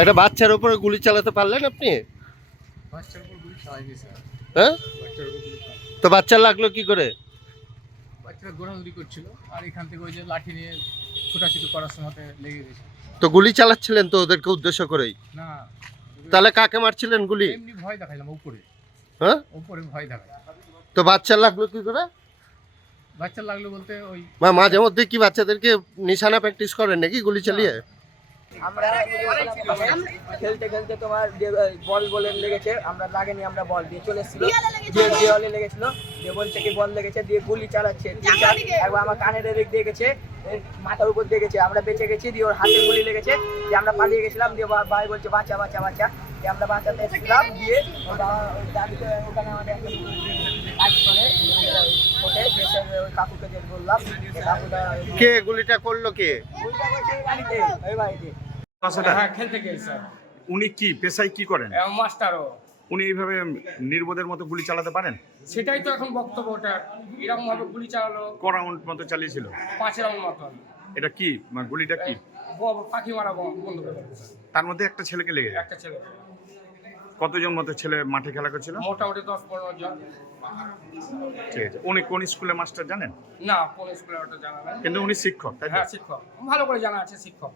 একটা বাচ্চার উপরে গুলি চালাতে পারলেন আপনি? বাচ্চার উপর গুলি চালাইনি স্যার। হ্যাঁ, বাচ্চার উপর গুলি চালাই। তো বাচ্চা লাগলো কি করে? বাচ্চারা ঘোরাঘুরি করছিল আর এখান থেকে ওই যে লাঠি নিয়ে ছোটাছুটি করার সময়তে লেগে গেছে। তো গুলি চালাচ্ছিলেন তো ওদেরকে উদ্দেশ্য করেই? না, তাহলে কাকে মারছিলেন গুলি? এমনি ভয় দেখাইলাম উপরে। হ্যাঁ, উপরে ভয় দেখাই। তো বাচ্চা লাগলো কি করে? বাচ্চা লাগলো বলতে ওই মাঝে মধ্যে কি বাচ্চাদেরকে নিশানা প্র্যাকটিস করেন নাকি গুলি চালিয়ে? আমরা খেলতে খেলতে তোমার যে বল বলে লেগেছে, আমরা লাগেনি, আমরা বল দিয়ে চলে এসেছিল, যে দেওয়ালে লেগেছিল, যে বলছে কি বল লেগেছে, দিয়ে গুলি চালাচ্ছে, একবার আমার কানের এদিক দিয়ে গেছে, মাথার উপর দিয়ে গেছে, আমরা বেঁচে গেছি, দিয়ে ওর হাতে গুলি লেগেছে, দিয়ে আমরা পালিয়ে গেছিলাম, দিয়ে ভাই বলছে বাচ্চা বাচ্চা বাচ্চা, দিয়ে আমরা বাচ্চাতে এসেছিলাম, দিয়ে ওই দাদিতে ওখানে আমাদের একটা কাজ করে ওঠে, দেশের ওই কাকুকে যে বললাম, কাকুটা কে গুলিটা করলো কে? গুলিটা করছে এই বাড়িতে, ওই বাড়িতে। হ্যাঁ খেলতে গেছি স্যার। উনি কি পেশায় কি করেন? মাস্টারও উনি এইভাবে নির্বোধের মতো গুলি চালাতে পারেন? সেটাই তো এখন বক্তব্য ওটা। এরকম ভাবে গুলি চালালো ক রাউন্ড মতো চালিয়েছিল? 5 রাউন্ড মতন। এটা কি মানে গুলিটা কি? পাখি মারা বন্ধ করে দিয়েছে। তার মধ্যে একটা ছেলেকে লেগে যায়? একটা ছেলে, কতজন মতো ছেলে মাঠে খেলা করছিল? মোটামুটি 10-15 জন। ঠিক আছে। উনি কোন স্কুলে মাস্টার জানেন? না, কোন স্কুলে ওটা জানা নেই। কিন্তু উনি শিক্ষক, তাই তো? হ্যাঁ শিক্ষক, ভালো করে জানা আছে শিক্ষক।